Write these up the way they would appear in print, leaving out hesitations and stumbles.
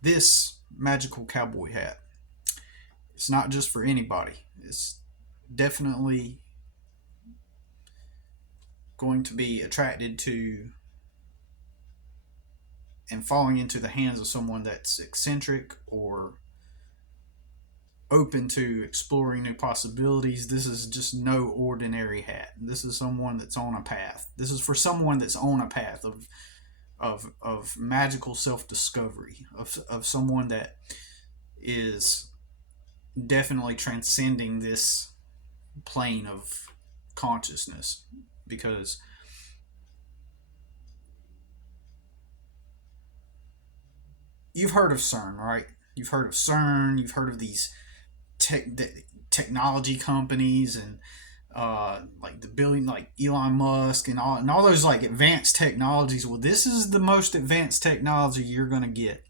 This magical cowboy hat, it's not just for anybody. It's definitely going to be attracted to and falling into the hands of someone that's eccentric or open to exploring new possibilities. This is just no ordinary hat. This is someone that's on a path. This is for someone that's on a path of magical self discovery, of someone that is definitely transcending this plane of consciousness. Because you've heard of CERN, right? You've heard of CERN. You've heard of these tech, technology companies and like the billion, like Elon Musk and all those like advanced technologies. Well, this is the most advanced technology you're gonna get.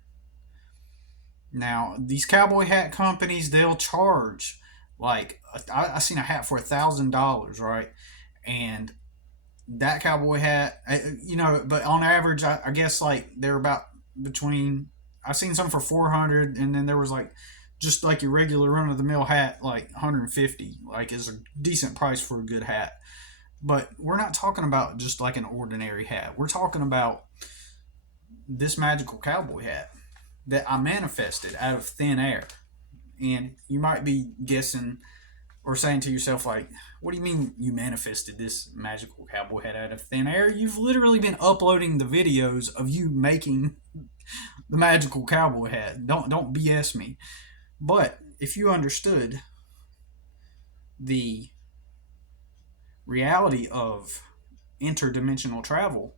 Now, these cowboy hat companies, they'll charge like I seen a hat for $1,000, right? And that cowboy hat, but on average, I guess like they're about between. I've seen some for 400, and then there was like just like your regular run of the mill hat, like 150, like is a decent price for a good hat. But we're not talking about just like an ordinary hat. We're talking about this magical cowboy hat that I manifested out of thin air. And you might be guessing or saying to yourself, like, what do you mean you manifested this magical cowboy hat out of thin air? You've literally been uploading the videos of you making the magical cowboy hat. Don't BS me. But if you understood the reality of interdimensional travel,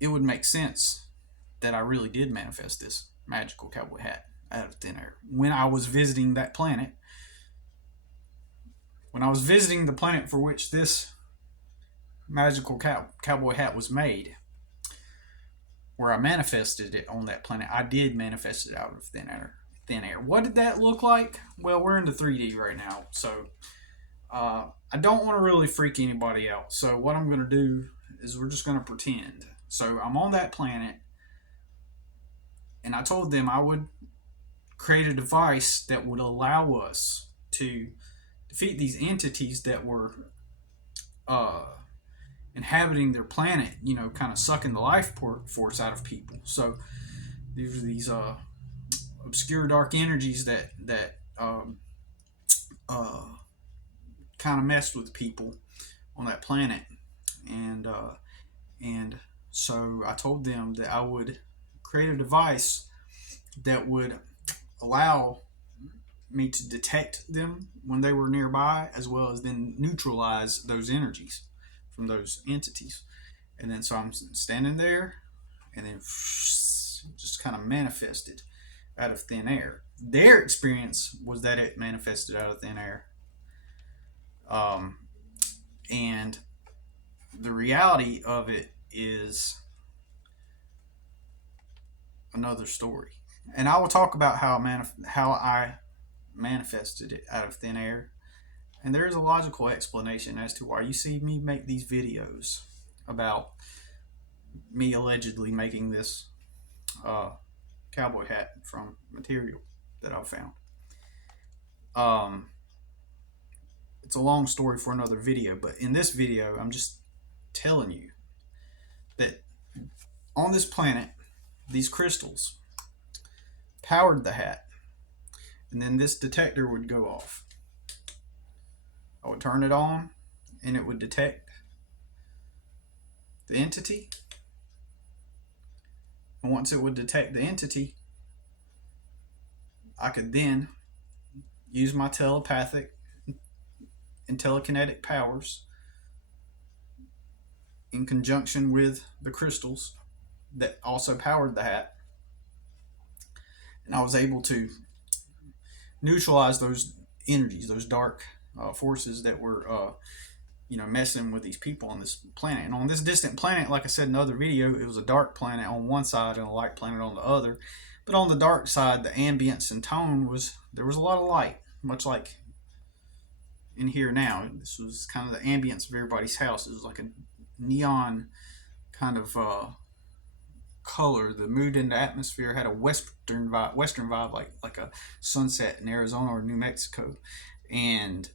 it would make sense that I really did manifest this magical cowboy hat out of thin air when I was visiting that planet. When I was visiting the planet for which this magical cowboy hat was made, where I manifested it on that planet, I did manifest it out of thin air. Thin air. What did that look like? Well, we're into 3D right now, so I don't want to really freak anybody out. So what I'm going to do is we're just going to pretend. So I'm on that planet, and I told them I would create a device that would allow us to defeat these entities that were uh, inhabiting their planet, kind of sucking the life force out of people. So there's these obscure dark energies that uh, kind of messed with people on that planet, and so I told them that I would create a device that would allow me to detect them when they were nearby, as well as then neutralize those energies from those entities. And then so I'm standing there, and then just kind of manifested out of thin air. Their experience was that it manifested out of thin air. Um, and the reality of it is another story. And I will talk about how I manifested it out of thin air. And there is a logical explanation as to why you see me make these videos about me allegedly making this uh, cowboy hat from material that I found. Um, it's a long story for another video, but in this video, I'm just telling you that on this planet, these crystals powered the hat, and then this detector would go off. I would turn it on, and it would detect the entity. And once it would detect the entity, I could then use my telepathic and telekinetic powers in conjunction with the crystals that also powered the hat. And I was able to neutralize those energies, those dark forces that were, messing with these people on this planet. And on this distant planet, like I said in the other video, it was a dark planet on one side and a light planet on the other. But on the dark side, the ambience and tone there was a lot of light, much like in here now. This was kind of the ambience of everybody's house. It was like a neon kind of color. The mood in the atmosphere had a western vibe, like a sunset in Arizona or New Mexico, and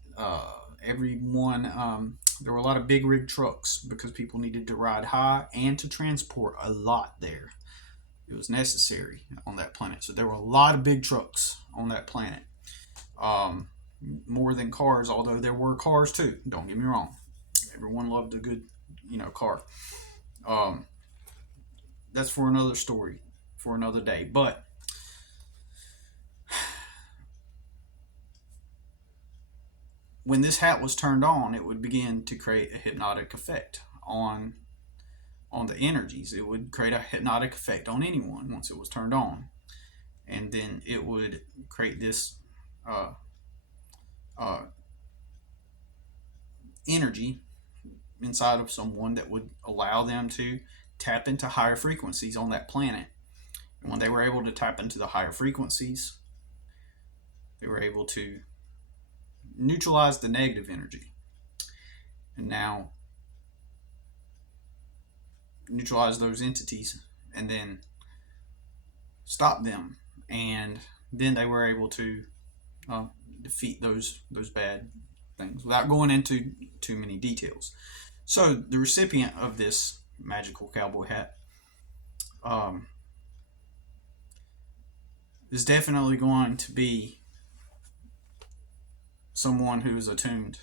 everyone. There were a lot of big rig trucks because people needed to ride high and to transport a lot there. It was necessary on that planet, so there were a lot of big trucks on that planet. Um, More than cars, although there were cars too. Don't get me wrong. Everyone loved a good, car. Um, that's for another story, for another day. But when this hat was turned on, it would begin to create a hypnotic effect on the energies. It would create a hypnotic effect on anyone once it was turned on, and then it would create this uh, uh, energy inside of someone that would allow them to tap into higher frequencies on that planet. And when they were able to tap into the higher frequencies, they were able to neutralize the negative energy. And now neutralize those entities and then stop them. And then they were able to uh, defeat those bad things without going into too many details. So the recipient of this magical cowboy hat um, is definitely going to be someone who is attuned,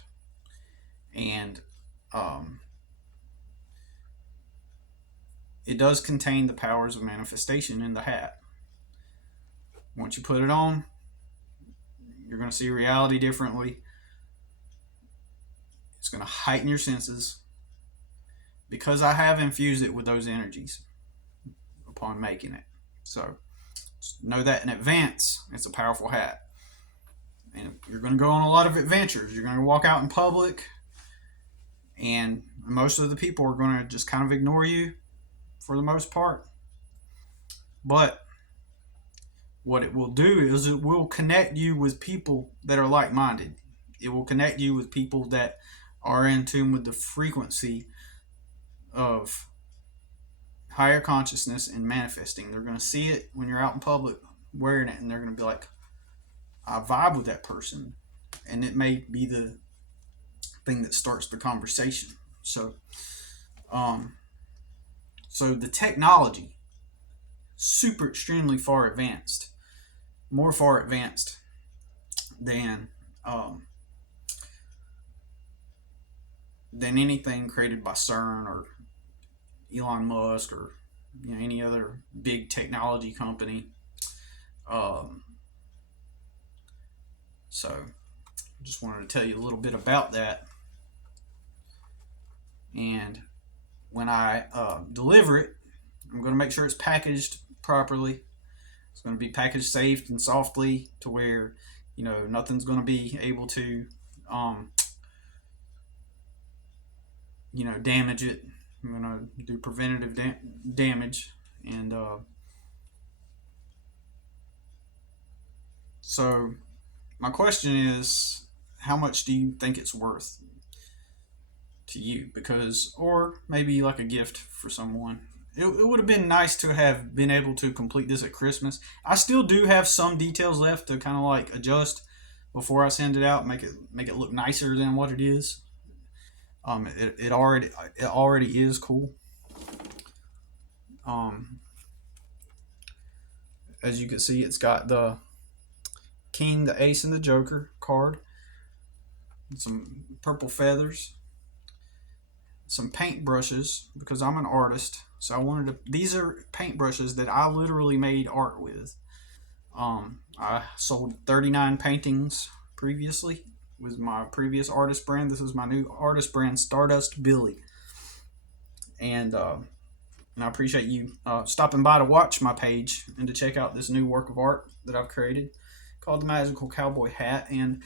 and um, it does contain the powers of manifestation in the hat. Once you put it on, you're going to see reality differently. It's going to heighten your senses because I have infused it with those energies upon making it. So know that in advance. It's a powerful hat. And you're going to go on a lot of adventures. You're going to walk out in public, and most of the people are going to just kind of ignore you for the most part. But what it will do is it will connect you with people that are like minded. It will connect you with people that are in tune with the frequency of higher consciousness and manifesting. They're going to see it when you're out in public wearing it, and they're going to be like, I vibe with that person. And it may be the thing that starts the conversation. So, so the technology, super extremely far advanced, more far advanced than um, than anything created by CERN or Elon Musk or any other big technology company. Um, so, just wanted to tell you a little bit about that. And when I deliver it, I'm going to make sure it's packaged properly. It's going to be packaged safe and softly to where nothing's going to be able to damage it. I'm going to do preventative damage. And so my question is, how much do you think it's worth to you? Because, or maybe like a gift for someone. It would have been nice to have been able to complete this at Christmas. I still do have some details left to kind of like adjust before I send it out, make it look nicer than what it is. It already is cool. As you can see, it's got the King, the Ace, and the Joker card. Some purple feathers. Some paint brushes because I'm an artist. So I wanted to. These are paintbrushes that I literally made art with. I sold 39 paintings previously with my previous artist brand. This is my new artist brand, Stardust Billy. And I appreciate you stopping by to watch my page and to check out this new work of art that I've created called the Magical Cowboy Hat. And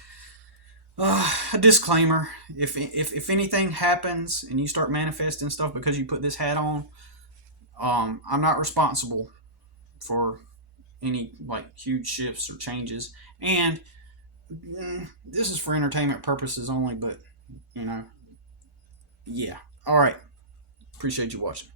a disclaimer: if anything happens and you start manifesting stuff because you put this hat on, I'm not responsible for any like huge shifts or changes. And this is for entertainment purposes only. But yeah. All right. Appreciate you watching.